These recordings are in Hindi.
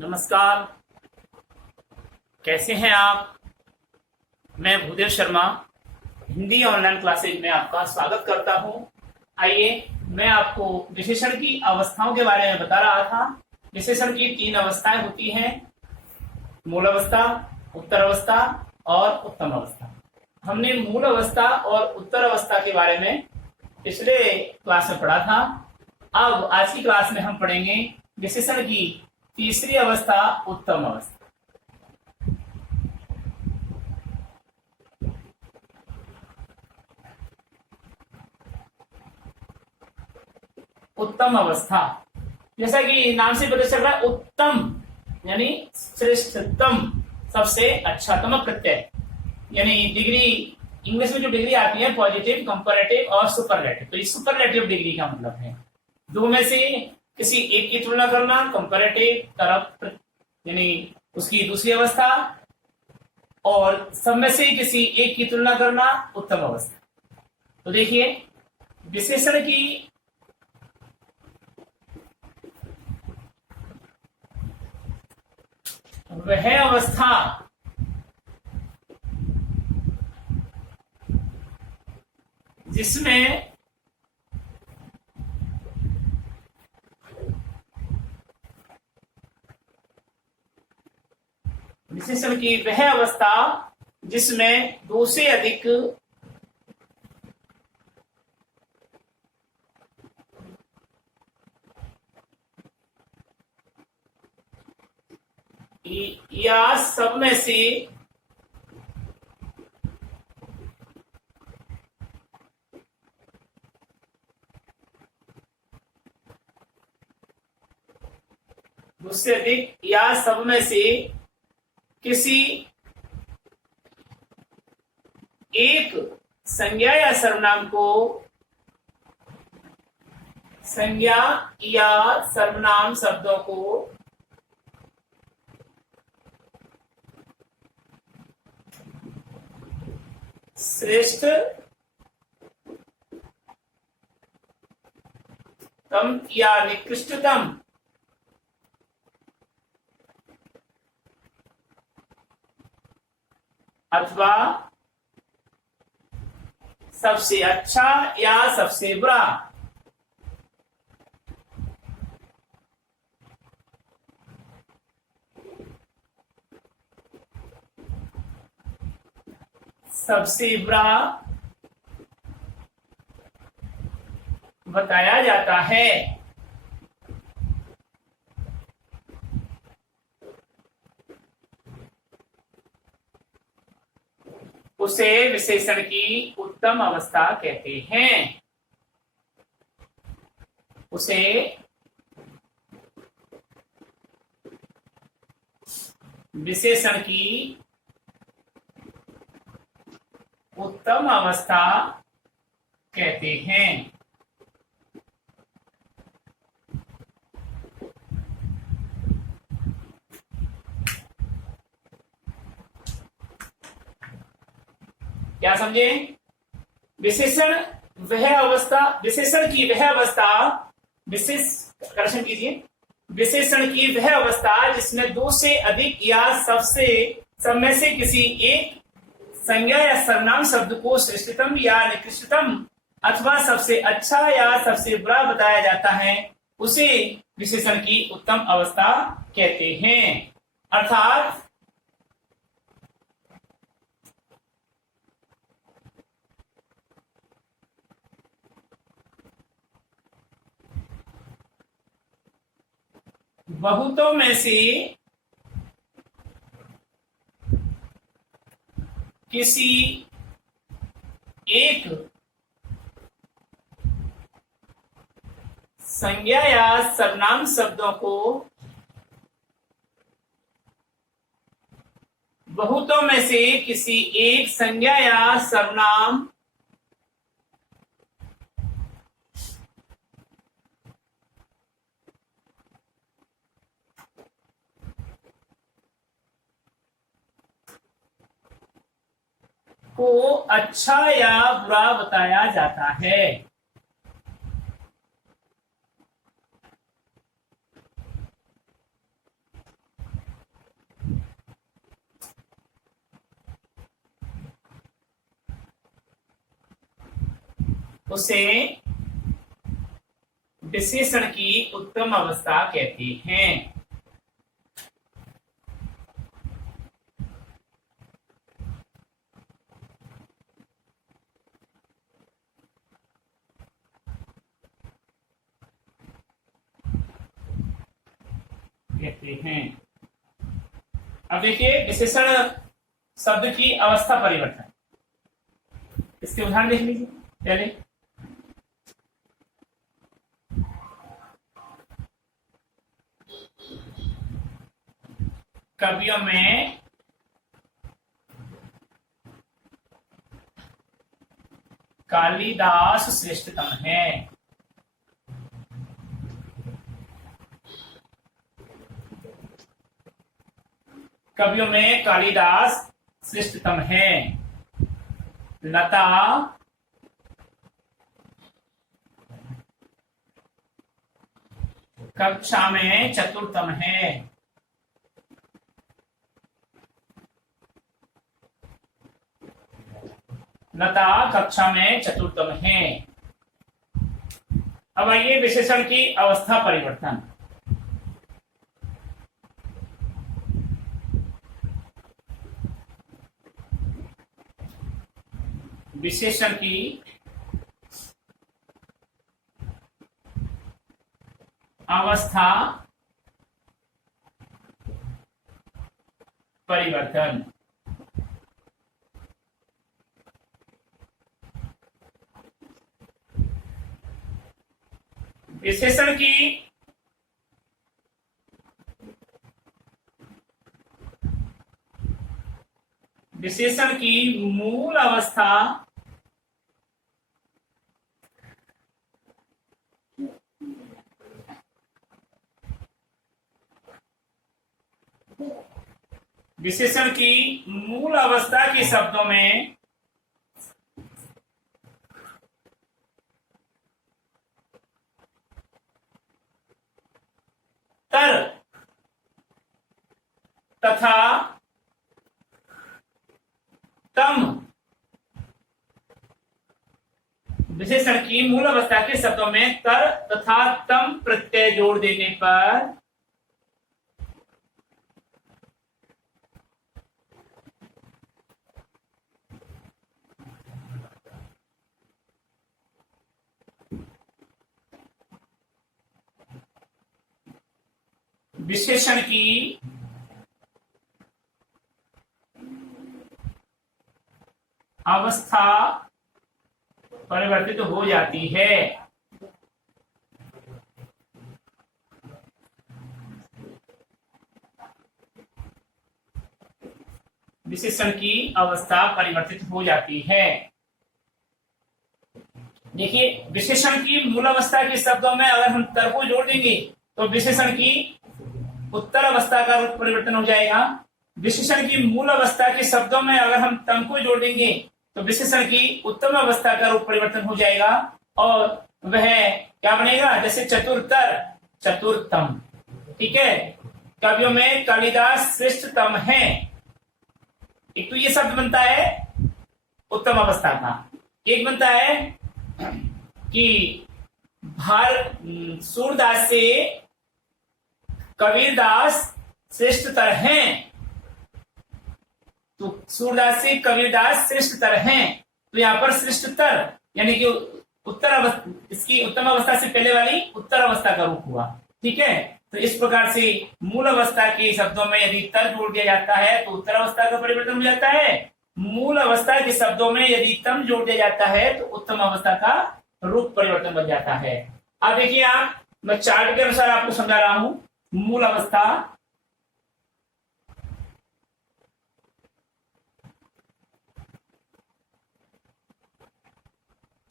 नमस्कार। कैसे हैं आप? मैं भूदेव शर्मा हिंदी ऑनलाइन क्लासेज में आपका स्वागत करता हूं। आइए, मैं आपको विशेषण की अवस्थाओं के बारे में बता रहा था। विशेषण की 3 अवस्थाएं होती हैं: मूल अवस्था, उत्तर अवस्था और उत्तम अवस्था। हमने मूल अवस्था और उत्तर अवस्था के बारे में पिछले क्लास में पढ़ा था। अब आज की क्लास में हम पढ़ेंगे विशेषण की तीसरी अवस्था, उत्तम अवस्था। उत्तम अवस्था, जैसा कि नाम से पता चल रहा है, उत्तम यानी श्रेष्ठतम, सबसे अच्छातम प्रत्यय, यानी डिग्री। इंग्लिश में जो डिग्री आती है, पॉजिटिव, कंपैरेटिव और सुपरलेटिव। तो ये सुपरलेटिव डिग्री का मतलब है दो में से किसी एक की तुलना करना, कंपैरेटिव तरफ यानी उसकी दूसरी अवस्था, और सब में से किसी एक की तुलना करना, उत्तम अवस्था। तो देखिए, विशेषण की वह अवस्था जिसमें विशेषण की वह अवस्था जिसमें दो से अधिक या सब में से दो से अधिक या सब में से किसी एक संज्ञा या सर्वनाम को, संज्ञा या सर्वनाम शब्दों को श्रेष्ठ तम या निकृष्टतम अथवा सबसे अच्छा या सबसे बुरा, सबसे बुरा बताया जाता है। उसे विशेषण की उत्तम अवस्था कहते हैं। उसे विशेषण की उत्तम अवस्था कहते हैं। क्या समझे? विशेषण वह अवस्था, विशेषण की वह अवस्था, विशेष करेक्शन कीजिए, विशेषण की वह अवस्था जिसमें दो से अधिक या सब में से किसी एक संज्ञा या सर्वनाम शब्द को श्रेष्ठतम या निकृष्टतम अथवा सबसे अच्छा या सबसे बुरा बताया जाता है, उसे विशेषण की उत्तम अवस्था कहते हैं। अर्थात बहुतों में से किसी एक संज्ञा या सर्वनाम शब्दों को, बहुतों में से किसी एक संज्ञा या सर्वनाम को अच्छा या बुरा बताया जाता है। उसे विशेषण की उत्तम अवस्था कहते हैं। अब देखिए विशेषण शब्द की अवस्था परिवर्तन, इसके उदाहरण देख लीजिए पहले। कवियों में कालिदास श्रेष्ठतम है। कवियों में कालिदास श्रेष्ठतम है। लता कक्षा में चतुर्थम है। लता कक्षा में चतुर्थम है। अब आइए विशेषण की अवस्था परिवर्तन। विशेषण की अवस्था परिवर्तन। विशेषण की मूल अवस्था विशेषण की मूल अवस्था के शब्दों में तर तथा तम, विशेषण की मूल अवस्था के शब्दों में तर तथा तम प्रत्यय जोड़ देने पर विशेषण की अवस्था परिवर्तित हो जाती है। विशेषण की अवस्था परिवर्तित हो जाती है। देखिए विशेषण की मूल अवस्था के शब्दों में अगर हम तर को जोड़ देंगे तो विशेषण की उत्तर अवस्था का रूप परिवर्तन हो जाएगा। विशेषण की मूल अवस्था के शब्दों में अगर हम तम को जोड़ देंगे तो विशेषण की उत्तम अवस्था का रूप परिवर्तन हो जाएगा और वह क्या बनेगा, जैसे चतुर्तर चतुर्थम। ठीक है, कवियों में कालिदास श्रेष्ठतम है। एक तो ये शब्द बनता है उत्तम अवस्था का, एक बनता है कि सूरदास से कबीरदास श्रेष्ठतर हैं, तो सूरदास से कबीरदास श्रेष्ठतर हैं। तो यहाँ पर श्रेष्ठतर यानी कि उत्तर अवस्था, इसकी उत्तम अवस्था से पहले वाली उत्तर अवस्था का रूप हुआ। ठीक है, तो इस प्रकार से मूल अवस्था के शब्दों में यदि तर जोड़ दिया जाता है तो उत्तर अवस्था का परिवर्तन हो जाता है। मूल अवस्था के शब्दों में यदि तम जोड़ दिया जाता है तो उत्तम अवस्था का रूप परिवर्तन बन जाता है। अब देखिए आप, मैं चार्ट के अनुसार आपको समझा रहा हूं। मूल अवस्था,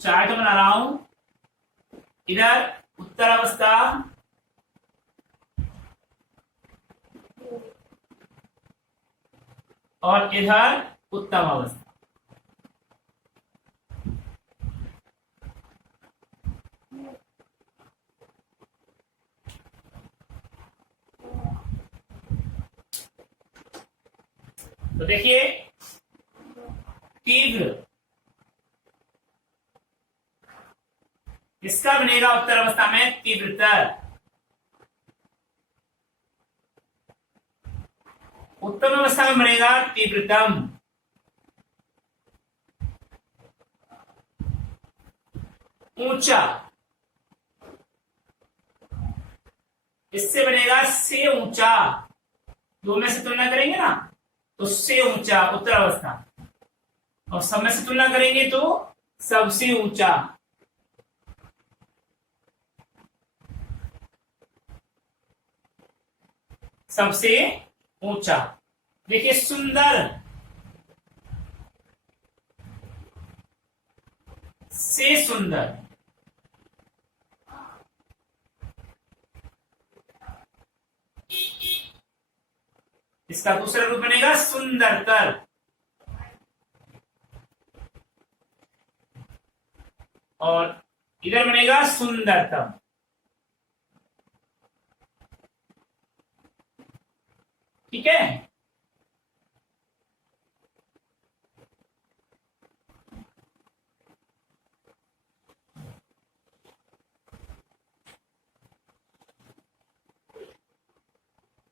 चार्ट बना रहा हूं। इधर उत्तर अवस्था और इधर उत्तम अवस्था। तो देखिए तीव्र, इसका बनेगा उत्तर अवस्था में तीव्रतर। उत्तम अवस्था में बनेगा तीव्रतम। ऊंचा, इससे बनेगा से ऊंचा। दो में से तुलना करेंगे ना तो से ऊंचा उत्तर अवस्था, और सब में से तुलना करेंगे तो सबसे ऊंचा। सबसे ऊंचा। देखिए सुंदर, से सुंदर। इसका दूसरा रूप बनेगा सुंदरतर। और इधर बनेगा सुंदरतम। ठीक है।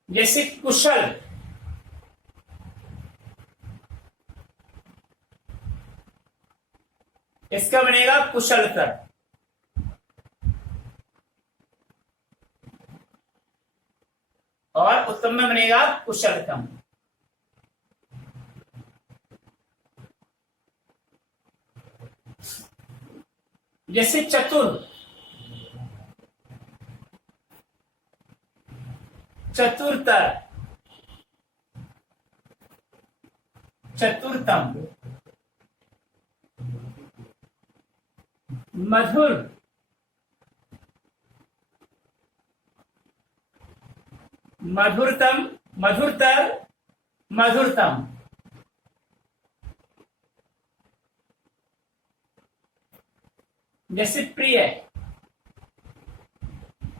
जैसे कुशल, इसका बनेगा कुशलतर। और उत्तम में बनेगा कुशलतम। जैसे चतुर, चतुरतर, चतुरतम। मधुर, मधुरतम, मधुरतर, मधुरतम। जैसे प्रिय,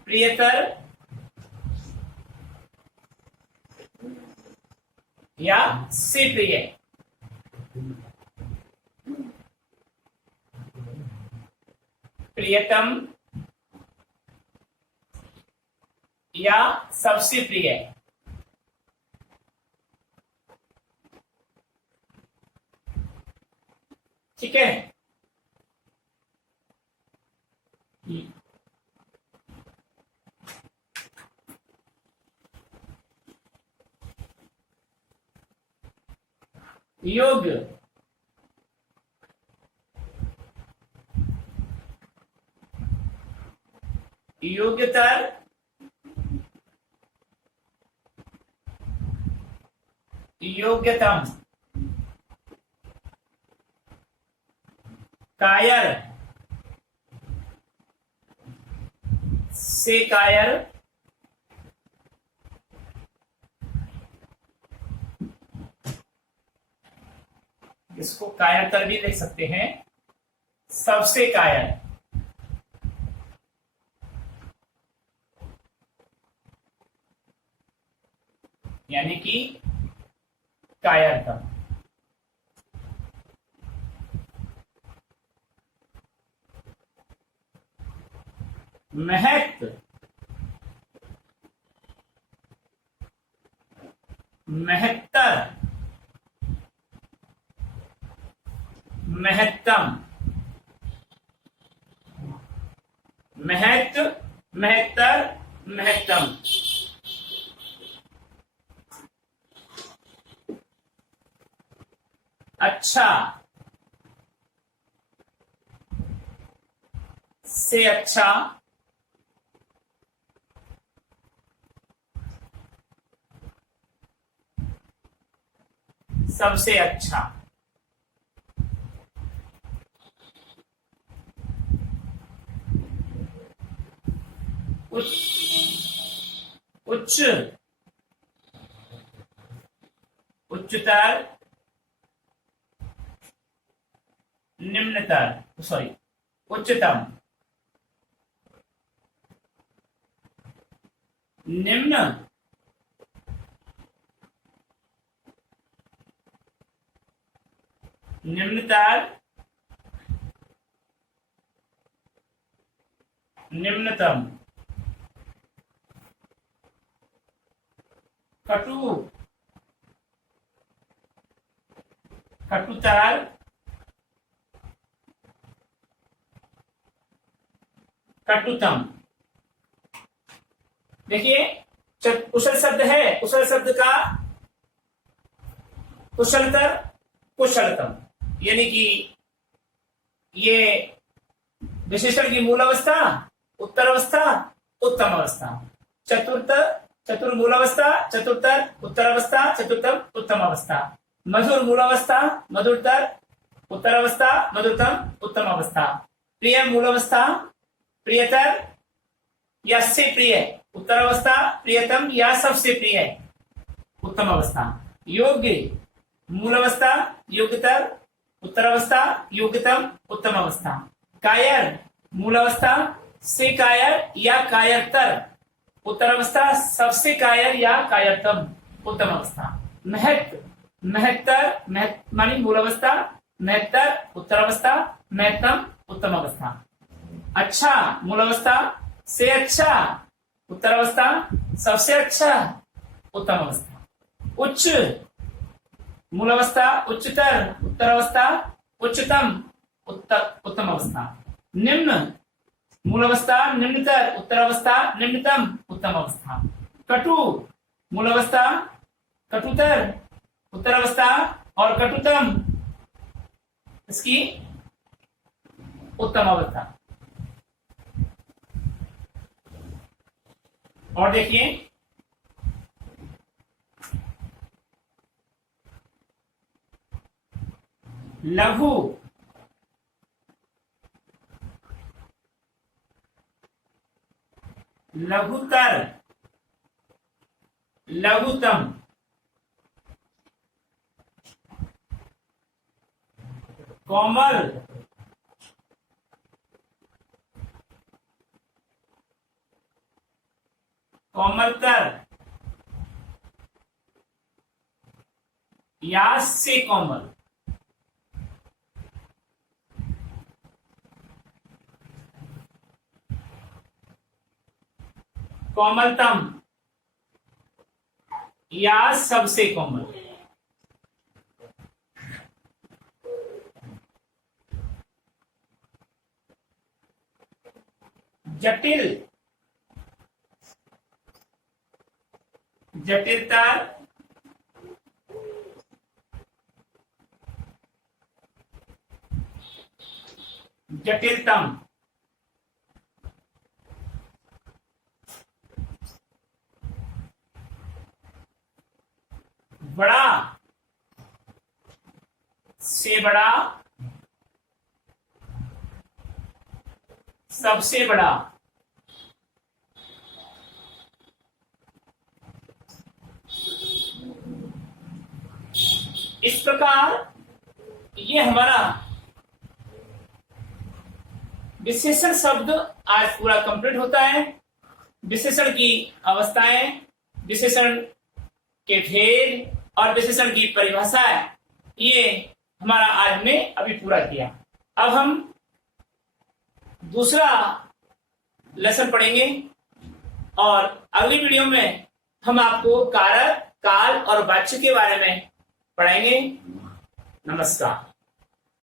प्रियतर या से प्रिय। प्रियतम या सबसे प्रिय। ठीक है। योग्य, योग्यतर, योग्यतम। कायर, से कायर। इसको कायरतर भी लिख सकते हैं, सबसे कायर। यानी कि कायरता। महत्व, महत्तर, महत्तम। महत्व, महत्तर, महत्तम। अच्छा, से अच्छा। सबसे अच्छा। उच्च, उच्चतर, निम्नतर, सॉरी उच्चतम, निम्न, निम्नतर, निम्नतम, कटु, कटुतर, कटुतम। देखिए कुशल शब्द है, कुशल शब्द का कुशलतर, कुशलतम, यानी कि ये विशेषण की मूल अवस्था, उत्तर अवस्था, उत्तम अवस्था। चतुर्थ, चतुर्मूल अवस्था, चतुर्तर, उत्तर अवस्था, चतुर्थम, उत्तम अवस्था। मधुर मूल अवस्था, मधुरतर, उत्तर अवस्था, मधुरतम, उत्तम अवस्था। प्रिय मूल अवस्था, प्रियतर या से प्रिय, उत्तर अवस्था, प्रियतम या सबसे प्रिय, उत्तम अवस्था। योग्य मूल अवस्था, योग्यतर, उत्तर अवस्था, योग्यतम, उत्तम अवस्था। कायर मूल अवस्था, से कायर या कायरतर, उत्तर अवस्था, सबसे कायर या कायरतम, उत्तम अवस्था। महत्व, महत्तर, मानी मूल अवस्था, महत्तर, उत्तर अवस्था, महत्तम, उत्तम अवस्था। अच्छा मूल अवस्था, से अच्छा, उत्तर अवस्था, सबसे अच्छा, उत्तम अवस्था। उच्च मूल अवस्था, उच्चतर, उत्तर अवस्था, उच्चतम, उत्तम अवस्था। निम्न मूल अवस्था, निम्नतर, उत्तर अवस्था, निम्नतम, उत्तम अवस्था। कटु मूल अवस्था, कटुतर, उत्तर अवस्था और कटुतम, इसकी उत्तम अवस्था। और देखिए लघु, लघुतर, लघुतम, कोमल, कोमलतर या से कोमल। कोमलतम या सबसे कोमल। जटिल, जटिलतर, जटिलतम। बड़ा, से बड़ा, सबसे बड़ा। इस प्रकार ये हमारा विशेषण शब्द आज पूरा कंप्लीट होता है। विशेषण की अवस्थाएं, विशेषण के भेद और विशेषण की परिभाषाएं, ये हमारा आज हमने अभी पूरा किया। अब हम दूसरा लेसन पढ़ेंगे और अगली वीडियो में हम आपको कारक, काल और वाच्य के बारे में पढ़ेंगे। नमस्कार।